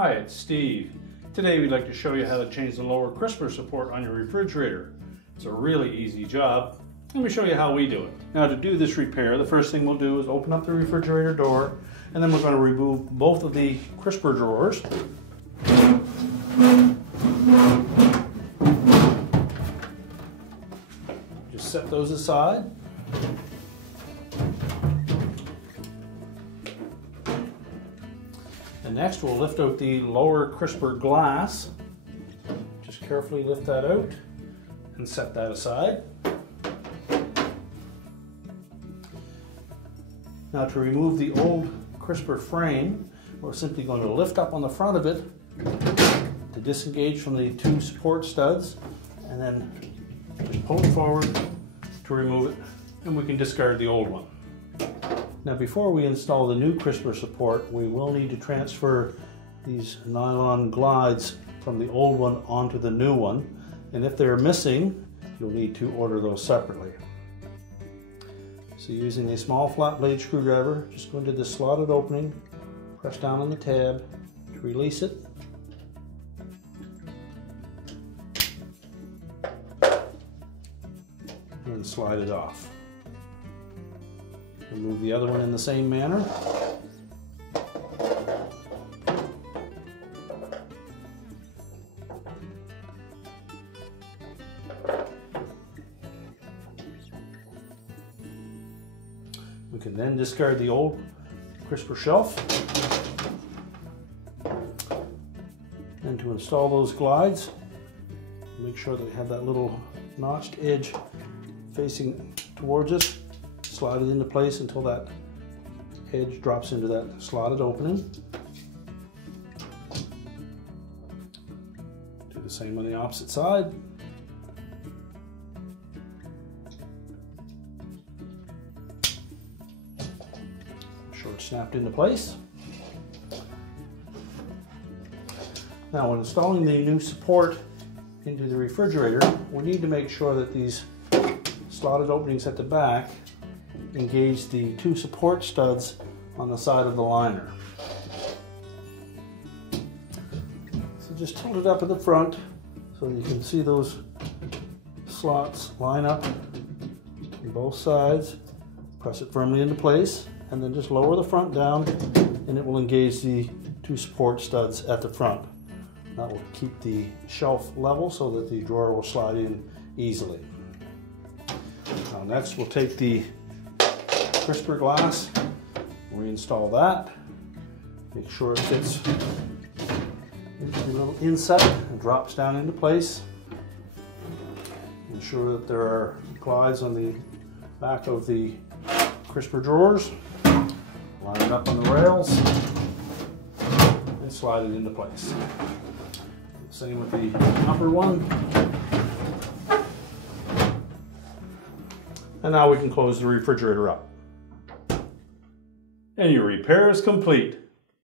Hi, it's Steve. Today we'd like to show you how to change the lower crisper support on your refrigerator. It's a really easy job. Let me show you how we do it. Now to do this repair, the first thing we'll do is open up the refrigerator door, and then we're going to remove both of the crisper drawers. Just set those aside. And next we'll lift out the lower crisper glass. Just carefully lift that out and set that aside. Now to remove the old crisper frame, we're simply going to lift up on the front of it to disengage from the two support studs, and then just pull it forward to remove it, and we can discard the old one. Now before we install the new crisper support, we will need to transfer these nylon glides from the old one onto the new one, and if they're missing, you'll need to order those separately. So using a small flat blade screwdriver, just go into the slotted opening, press down on the tab to release it, and then slide it off. Remove the other one in the same manner. We can then discard the old crisper shelf. And to install those glides, make sure that we have that little notched edge facing towards us. Slide it into place until that edge drops into that slotted opening. Do the same on the opposite side. Short snapped into place. Now when installing the new support into the refrigerator, we need to make sure that these slotted openings at the back engage the two support studs on the side of the liner. So just tilt it up at the front so you can see those slots line up on both sides. Press it firmly into place, and then just lower the front down, and it will engage the two support studs at the front. That will keep the shelf level so that the drawer will slide in easily. Now next we'll take the crisper glass, reinstall that, make sure it fits into the little inset and drops down into place. Ensure that there are glides on the back of the crisper drawers. Line it up on the rails and slide it into place. Same with the upper one. And now we can close the refrigerator up. And your repair is complete.